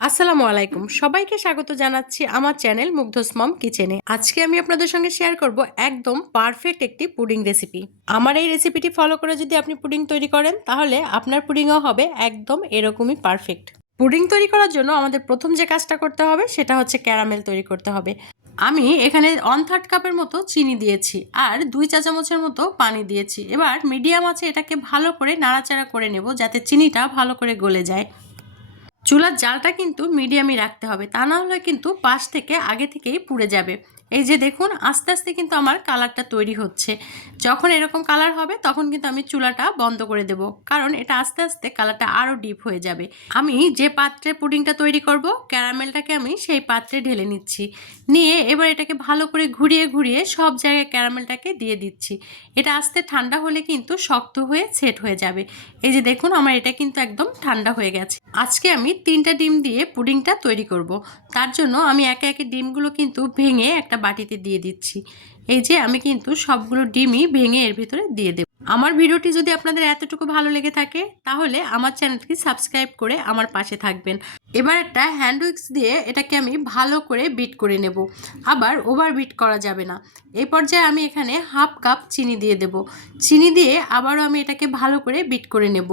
আসসালামু আলাইকুম। সবাইকে স্বাগত জানাচ্ছি আমার চ্যানেল মুগ্ধস মম কিচেনে। আজকে আমি আপনাদের সঙ্গে শেয়ার করব একদম পারফেক্ট একটি পুডিং রেসিপি আমার এই রেসিপিটি ফলো করে যদি আপনি পুডিং তৈরি করেন, তাহলে আপনার পুডিংও হবে একদম এরকমই পারফেক্ট পুডিং তৈরি করার জন্য আমাদের প্রথম যে কাজটা করতে হবে, সেটা হচ্ছে ক্যারামেল তৈরি করতে হবে। আমি এখানে ওয়ান থার্ড কাপের মতো চিনি দিয়েছি আর দুই চা চামচের মতো পানি দিয়েছি। এবার মিডিয়াম আছে এটাকে ভালো করে নাড়াচাড়া করে নেব যাতে চিনিটা ভালো করে গলে যায়। চুলার জালটা কিন্তু মিডিয়ামই রাখতে হবে। তা না হলে কিন্তু পাশ থেকে আগে থেকেই পুড়ে যাবে। এই যে দেখুন, আস্তে আস্তে কিন্তু আমার কালারটা তৈরি হচ্ছে। যখন এরকম কালার হবে, তখন কিন্তু আমি চুলাটা বন্ধ করে দেব। কারণ এটা আস্তে আস্তে কালারটা আরও ডিপ হয়ে যাবে। আমি যে পাত্রে পুডিংটা তৈরি করব, ক্যারামেলটাকে আমি সেই পাত্রে ঢেলে নিচ্ছি। নিয়ে এবার এটাকে ভালো করে ঘুরিয়ে ঘুরিয়ে সব জায়গায় ক্যারামেলটাকে দিয়ে দিচ্ছি। এটা আস্তে ঠান্ডা হলে কিন্তু শক্ত হয়ে সেট হয়ে যাবে। এই যে দেখুন, আমার এটা কিন্তু একদম ঠান্ডা হয়ে গেছে। আজকে আমি তিনটা ডিম দিয়ে পুডিংটা তৈরি করব। তার জন্য আমি একে একে ডিমগুলো কিন্তু ভেঙে একটা বাটিতে দিয়ে দিচ্ছি। এই যে আমি কিন্তু সবগুলো ডিমই ভেঙে এর ভিতরে দিয়ে দেব। আমার ভিডিওটি যদি আপনাদের এতটুকু ভালো লেগে থাকে, তাহলে আমার চ্যানেলটি সাবস্ক্রাইব করে আমার পাশে থাকবেন। এবার একটা হ্যান্ড উইক্স দিয়ে এটাকে আমি ভালো করে বিট করে নেব। আবার ওভার বিট করা যাবে না। এই পর্যায়ে আমি এখানে হাফ কাপ চিনি দিয়ে দেব। চিনি দিয়ে আবারও আমি এটাকে ভালো করে বিট করে নেব।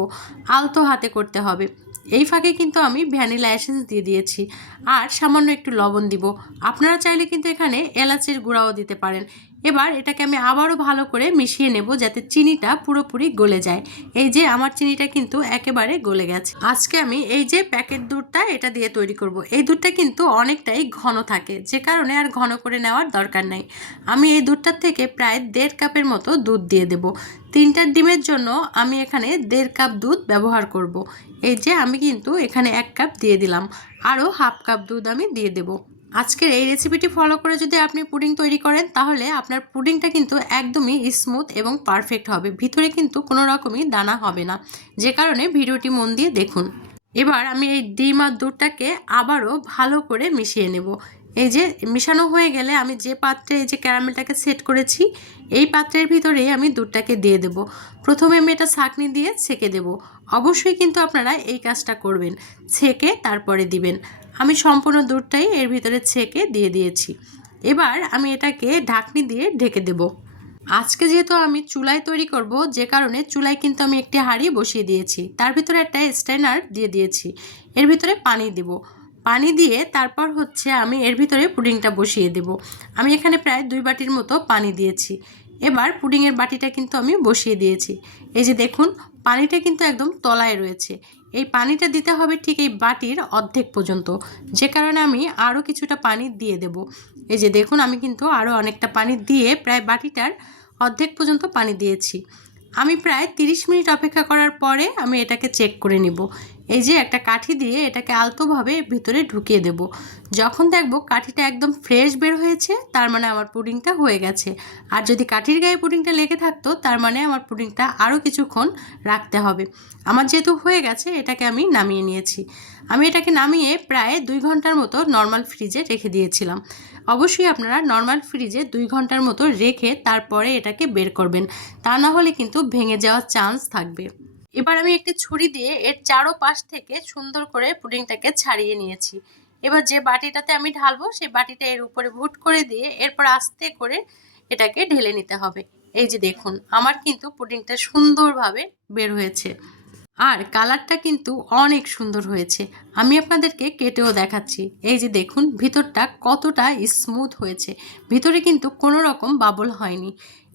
আলতো হাতে করতে হবে। এই ফাঁকে কিন্তু আমি ভ্যানিলা এসেন্স দিয়ে দিয়েছি। আর সামান্য একটু লবণ দিব। আপনারা চাইলে কিন্তু এখানে এলাচের গুঁড়াও দিতে পারেন। এবার এটাকে আমি আবারও ভালো করে মিশিয়ে নেব যাতে চিনিটা পুরোপুরি গলে যায়। এই যে আমার চিনিটা কিন্তু একেবারে গলে গেছে। আজকে আমি এই যে প্যাকেট দুধটা এটা দিয়ে তৈরি করব। এই দুধটা কিন্তু অনেকটাই ঘন থাকে। যে কারণে আর ঘন করে নেওয়ার দরকার নাই। আমি এই দুধটার থেকে প্রায় দেড় কাপের মতো দুধ দিয়ে দেব। তিনটা ডিমের জন্য আমি এখানে দেড় কাপ দুধ ব্যবহার করব। এই যে আমি কিন্তু এখানে এক কাপ দিয়ে দিলাম। আরও হাফ কাপ দুধ আমি দিয়ে দেবো। আজকের এই রেসিপিটি ফলো করে যদি আপনি পুডিং তৈরি করেন, তাহলে আপনার পুডিংটা কিন্তু একদমই স্মুথ এবং পারফেক্ট হবে। ভিতরে কিন্তু কোনো রকমই দানা হবে না। যে কারণে ভিডিওটি মন দিয়ে দেখুন। এবার আমি এই ডিম আর দুধটাকে আবারও ভালো করে মিশিয়ে নেব। এই যে মিশানো হয়ে গেলে আমি যে পাত্রে, এই যে ক্যারামেলটাকে সেট করেছি, এই পাত্রের ভিতরেই আমি দুধটাকে দিয়ে দেব। প্রথমে আমি এটা ছাঁকনি দিয়ে ছেঁকে দেব। অবশ্যই কিন্তু আপনারা এই কাজটা করবেন। ছেঁকে তারপরে দিবেন। আমি সম্পূর্ণ দুধটাই এর ভিতরে ছেঁকে দিয়ে দিয়েছি। এবার আমি এটাকে ঢাকনি দিয়ে ঢেকে দেব। আজকে যেহেতু আমি চুলায় তৈরি করব, যে কারণে চুলায় কিন্তু আমি একটি হাঁড়ি বসিয়ে দিয়েছি। তার ভিতরে একটা স্ট্যান্ডার দিয়ে দিয়েছি। এর ভিতরে পানি দেব। পানি দিয়ে তারপর হচ্ছে আমি এর ভিতরে পুডিংটা বসিয়ে দেব। আমি এখানে প্রায় দুই বাটির মতো পানি দিয়েছি। এবার পুডিংয়ের বাটিটা কিন্তু আমি বসিয়ে দিয়েছি। এই যে দেখুন, পানিটা কিন্তু একদম তলায় রয়েছে। এই পানিটা দিতে হবে ঠিক এই বাটির অর্ধেক পর্যন্ত। যে কারণে আমি আরও কিছুটা পানি দিয়ে দেব। এই যে দেখুন, আমি কিন্তু আরও অনেকটা পানি দিয়ে প্রায় বাটিটার অর্ধেক পর্যন্ত পানি দিয়েছি। আমি প্রায় 30 মিনিট অপেক্ষা করার পরে আমি এটাকে চেক করে নিব। এই যে একটা কাঠি দিয়ে এটাকে আলতোভাবে ভিতরে ঢুকিয়ে দেব। যখন দেখব কাঠিটা একদম ফ্রেশ বের হয়েছে, তার মানে আমার পুডিংটা হয়ে গেছে। আর যদি কাঠির গায়ে পুডিংটা লেগে থাকতো, তার মানে আমার পুডিংটা আরও কিছুক্ষণ রাখতে হবে। আমার যেহেতু হয়ে গেছে, এটাকে আমি নামিয়ে নিয়েছি। আমি এটাকে নামিয়ে প্রায় দুই ঘণ্টার মতো নর্মাল ফ্রিজে রেখে দিয়েছিলাম। অবশ্যই আপনারা নর্মাল ফ্রিজে দুই ঘণ্টার মতো রেখে তারপরে এটাকে বের করবেন। তা না হলে কিন্তু ভেঙে যাওয়ার চান্স থাকবে। এবার আমি একটি ছুরি দিয়ে এর চারো পাশ থেকে সুন্দর করে পুডিংটাকে ছাড়িয়ে নিয়েছি। এবার যে বাটিটাতে আমি ঢালবো, সেই বাটিটা এর উপরে ভুট করে দিয়ে এরপর আস্তে করে এটাকে ঢেলে নিতে হবে। এই যে দেখুন, আমার কিন্তু পুডিংটা সুন্দরভাবে বের হয়েছে। আর কালারটা কিন্তু অনেক সুন্দর হয়েছে। আমি আপনাদেরকে কেটেও দেখাচ্ছি। এই যে দেখুন, ভিতরটা কতটা স্মুথ হয়েছে। ভিতরে কিন্তু কোনো রকম বাবল হয়নি।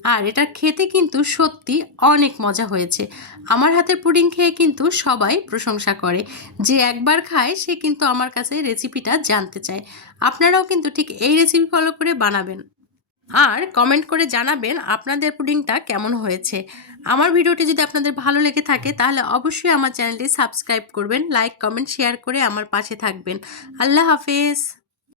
আর এটা খেতে কিন্তু সত্যি অনেক মজা হয়েছে। আমার হাতের পুডিং খেয়ে কিন্তু সবাই প্রশংসা করে। যে একবার খায়, সে কিন্তু আমার কাছে রেসিপিটা জানতে চায়। আপনারাও কিন্তু ঠিক এই রেসিপি ফলো করে বানাবেন। আর কমেন্ট করে জানাবেন আপনাদের পুডিংটা কেমন হয়েছে। আমার ভিডিওটি যদি আপনাদের ভালো লেগে থাকে, তাহলে অবশ্যই আমার চ্যানেলটি সাবস্ক্রাইব করবেন, লাইক, কমেন্ট, শেয়ার করে আমার পাশে থাকবেন। আল্লাহ হাফেজ।